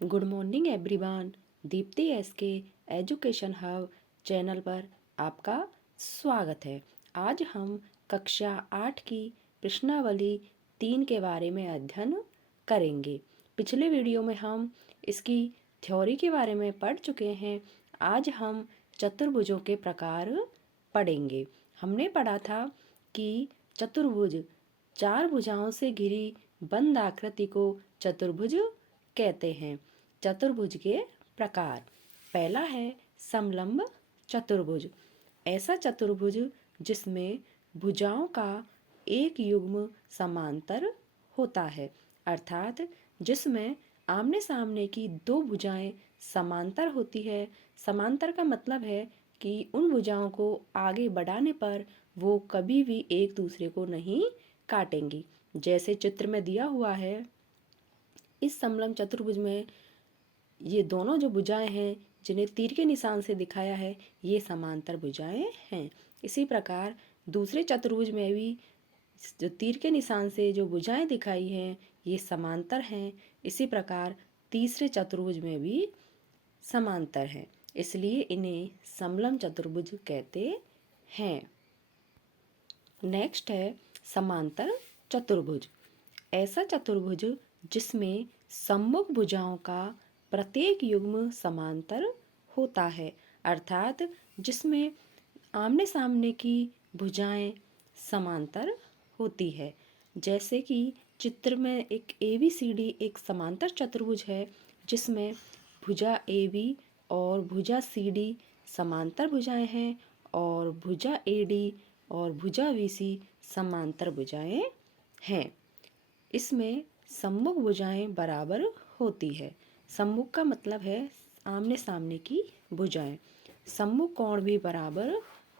Good morning everyone. Deepti SK education hub channel पर आपका स्वागत है। आज हम कक्षा 8 की प्रश्नावली 3 के बारे में अध्ययन करेंगे। पिछले वीडियो में हम इसकी थ्योरी के बारे में पढ़ चुके हैं। आज हम चतुर्भुजों के प्रकार पढ़ेंगे। हमने पढ़ा था कि चतुर्भुज 4 भुजाओं से घिरी बंद आकृति को चतुर्भुज कहते हैं। चतुर्भुज के प्रकार, पहला है समलंब चतुर्भुज। ऐसा चतुर्भुज जिसमें भुजाओं का एक युग्म समांतर होता है, अर्थात जिसमें आमने सामने की दो भुजाएं समांतर होती है। समांतर का मतलब है कि उन भुजाओं को आगे बढ़ाने पर वो कभी भी एक दूसरे को नहीं काटेंगी। जैसे चित्र में दिया हुआ है, इस समलंब चतुर्भुज में ये दोनों जो भुजाएं हैं जिन्हें तीर के निशान से दिखाया है, ये समांतर भुजाएं हैं। इसी प्रकार दूसरे चतुर्भुज में भी जो तीर के निशान से जो भुजाएं दिखाई हैं, ये समांतर हैं। इसी प्रकार तीसरे चतुर्भुज में भी समांतर हैं, इसलिए इन्हें समलंब चतुर्भुज कहते हैं। नेक्स्ट है समांतर चतुर्भुज। ऐसा चतुर्भुज जिसमें सम्मुख भुजाओं का प्रत्येक युग्म समांतर होता है, अर्थात जिसमें आमने सामने की भुजाएं समांतर होती है। जैसे कि चित्र में एक ABCD एक समांतर चतुर्भुज है, जिसमें भुजा AB और भुजा CD समांतर भुजाएं हैं और भुजा AD और भुजा BC समांतर भुजाएं हैं। इसमें सम्मुख भुजाएं बराबर होती है। सम्मुख का मतलब है आमने सामने की भुजाएं। सम्मुख कोण भी बराबर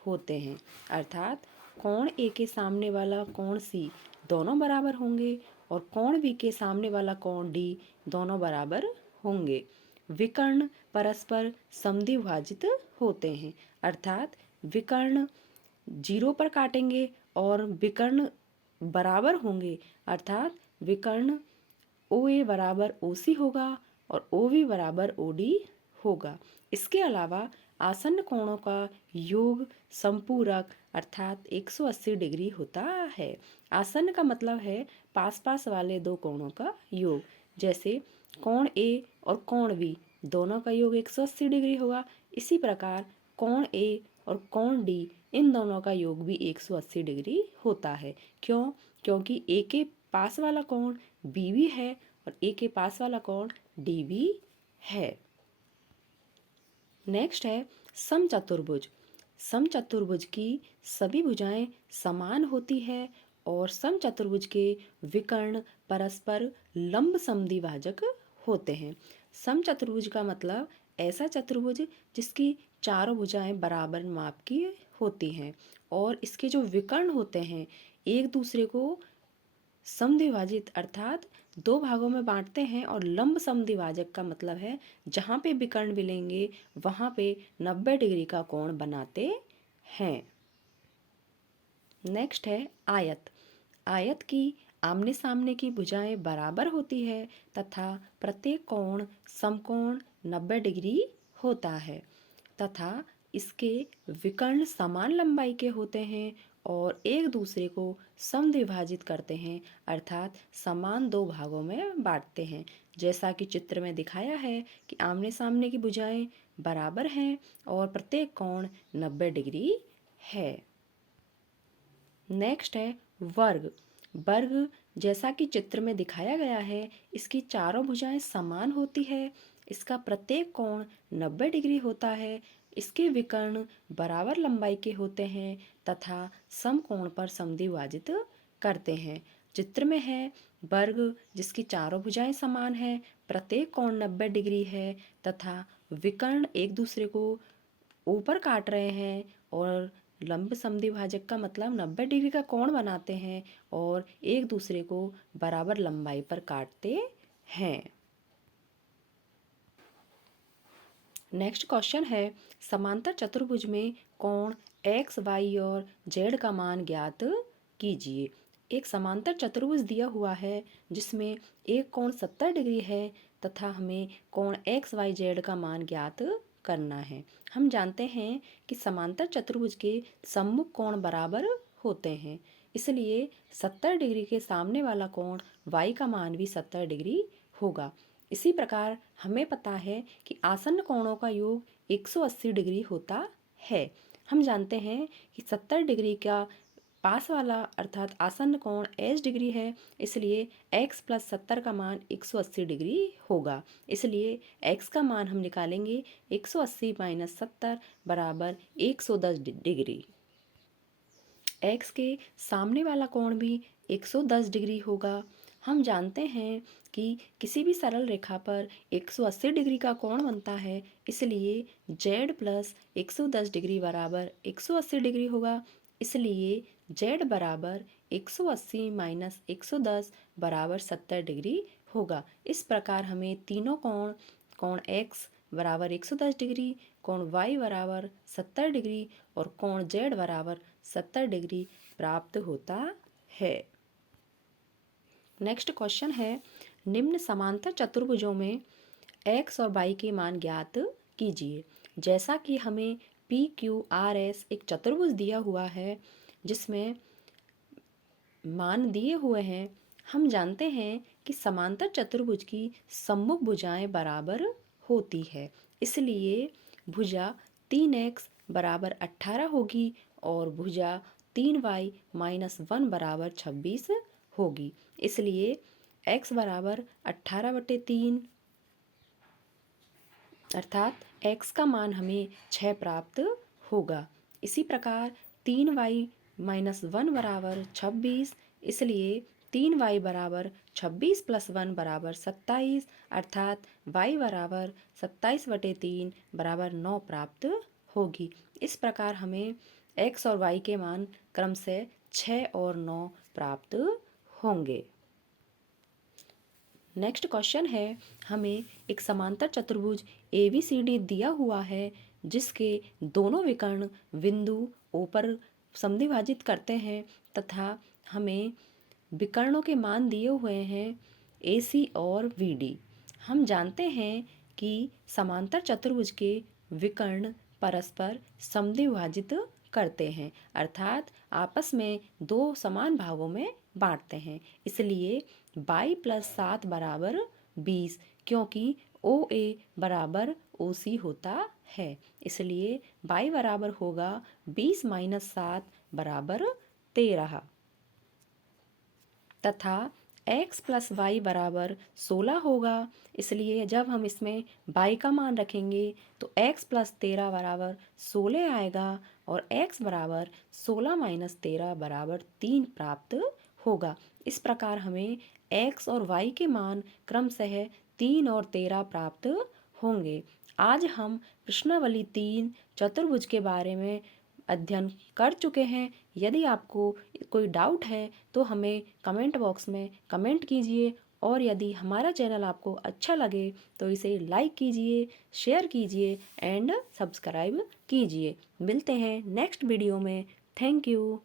होते हैं, अर्थात कोण A के सामने वाला कोण C दोनों बराबर होंगे और कोण B के सामने वाला कोण D दोनों बराबर होंगे। विकर्ण परस्पर समद्विभाजित होते हैं, अर्थात विकर्ण 0 पर काटेंगे और विकर्ण बराबर होंगे, अर्थात विकर्ण OA बराबर OC होगा और OB बराबर OD होगा। इसके अलावा आसन्न कोणों का योग संपूरक अर्थात 180 डिग्री होता है। आसन्न का मतलब है पास पास वाले दो कोणों का योग। जैसे कोण A और कोण B दोनों का योग 180 डिग्री होगा। इसी प्रकार कोण A और कोण D इन दोनों का योग भी 180 डिग्री होता है। क्यों? क्योंकि A के पास वाला कोण B भी है और A के पास वाला कोण D भी है। नेक्स्ट है समचतुर्भुज। समचतुर्भुज की सभी भुजाएं समान होती है और समचतुर्भुज के विकर्ण परस्पर लंब समद्विभाजक होते हैं। समचतुर्भुज का मतलब ऐसा चतुर्भुज जिसकी चारों भुजाएं बराबर माप की होती हैं और इसके जो विकर्ण होते हैं एक दूसरे को समद्विभाजित अर्थात दो भागों में बांटते हैं। और लंब समद्विभाजक का मतलब है जहाँ पे विकर्ण मिलेंगे वहाँ पे 90 डिग्री का कोण बनाते हैं। नेक्स्ट है आयत। आयत की आमने सामने की भुजाएं बराबर होती है तथा प्रत्येक कोण समकोण 90 डिग्री होता है तथा इसके विकर्ण समान लंबाई के होते हैं और एक दूसरे को समद्विभाजित करते हैं, अर्थात समान दो भागों में बांटते हैं। जैसा कि चित्र में दिखाया है कि आमने सामने की भुजाएं बराबर हैं और प्रत्येक कोण 90 डिग्री है। नेक्स्ट है वर्ग। वर्ग जैसा कि चित्र में दिखाया गया है, इसकी चारों भुजाएं समान होती है, इसका प्रत्येक कोण 90 डिग्री होता है, इसके विकर्ण बराबर लंबाई के होते हैं तथा समकोण पर समद्विभाजित करते हैं। चित्र में है वर्ग जिसकी चारों भुजाएं समान है, प्रत्येक कोण 90 डिग्री है तथा विकर्ण एक दूसरे को ऊपर काट रहे हैं और लंब समद्विभाजक का मतलब 90 डिग्री का कोण बनाते हैं और एक दूसरे को बराबर लंबाई पर काटते हैं। नेक्स्ट क्वेश्चन है समांतर चतुर्भुज में कोण x, y और z का मान ज्ञात कीजिए। एक समांतर चतुर्भुज दिया हुआ है जिसमें एक कोण 70 डिग्री है तथा हमें कोण एक्स वाई जेड का मान ज्ञात करना है। हम जानते हैं कि समांतर चतुर्भुज के सम्मुख कोण बराबर होते हैं, इसलिए 70 डिग्री के सामने वाला कोण y का मान भी 70 डिग्री होगा। इसी प्रकार हमें पता है कि आसन्न कोणों का योग 180 डिग्री होता है। हम जानते हैं कि 70 डिग्री का पास वाला अर्थात आसन्न कोण एच डिग्री है, इसलिए x प्लस 70 का मान 180 डिग्री होगा। इसलिए x का मान हम निकालेंगे 180 माइनस 70 बराबर 110 डिग्री। x के सामने वाला कोण भी 110 डिग्री होगा। हम जानते हैं कि किसी भी सरल रेखा पर 180 डिग्री का कोण बनता है, इसलिए z प्लस 110 डिग्री बराबर 180 डिग्री होगा। इसलिए z बराबर 180 माइनस 110 बराबर 70 डिग्री होगा। इस प्रकार हमें तीनों कोण x बराबर 110 डिग्री, कोण y बराबर 70 डिग्री और कोण z बराबर 70 डिग्री प्राप्त होता है। नेक्स्ट क्वेश्चन है, निम्न समांतर चतुर्भुजों में x और y के मान ज्ञात कीजिए। जैसा कि हमें PQRS एक चतुर्भुज दिया हुआ है जिसमें मान दिए हुए हैं, हम जानते हैं कि समांतर चतुर्भुज की सम्मुख भुजाएं बराबर होती है, इसलिए भुजा 3x बराबर 18 होगी और भुजा 3y माइनस 1 बराबर 26 होगी। इसलिए x बराबर 18/3 अर्थात x का मान हमें 6 प्राप्त होगा। इसी प्रकार 3y माइनस 1 बराबर 26, इसलिए 3y बराबर 26 प्लस 1 बराबर 27 अर्थात y बराबर 27/3 बराबर 9 प्राप्त होगी। इस प्रकार हमें x और y के मान क्रमशः 6 और 9 प्राप्त होंगे। नेक्स्ट क्वेश्चन है, हमें एक समांतर चतुर्भुज ABCD दिया हुआ है जिसके दोनों विकर्ण बिंदु O पर समद्विभाजित करते हैं तथा हमें विकर्णों के मान दिए हुए हैं AC और VD। हम जानते हैं कि समांतर चतुर्भुज के विकर्ण परस्पर समद्विभाजित करते हैं अर्थात आपस में दो समान भागों में बांटते हैं। इसलिए 22 प्लस 7 बराबर 20, क्योंकि OA बराबर OC होता है, इसलिए y बराबर होगा 20 माइनस 7 बराबर 13 तथा x प्लस y बराबर 16 होगा। इसलिए जब हम इसमें y का मान रखेंगे तो x प्लस 13 बराबर 16 आएगा और x बराबर 16 माइनस 13 बराबर 3 प्राप्त होगा। इस प्रकार हमें x और y के मान क्रमशः 3 और 13 प्राप्त होंगे। आज हम प्रश्नावली 3 चतुर्भुज के बारे में अध्ययन कर चुके हैं। यदि आपको कोई डाउट है तो हमें कमेंट बॉक्स में कमेंट कीजिए और यदि हमारा चैनल आपको अच्छा लगे तो इसे लाइक कीजिए, शेयर कीजिए एंड सब्सक्राइब कीजिए। मिलते हैं नेक्स्ट वीडियो में। Thank you.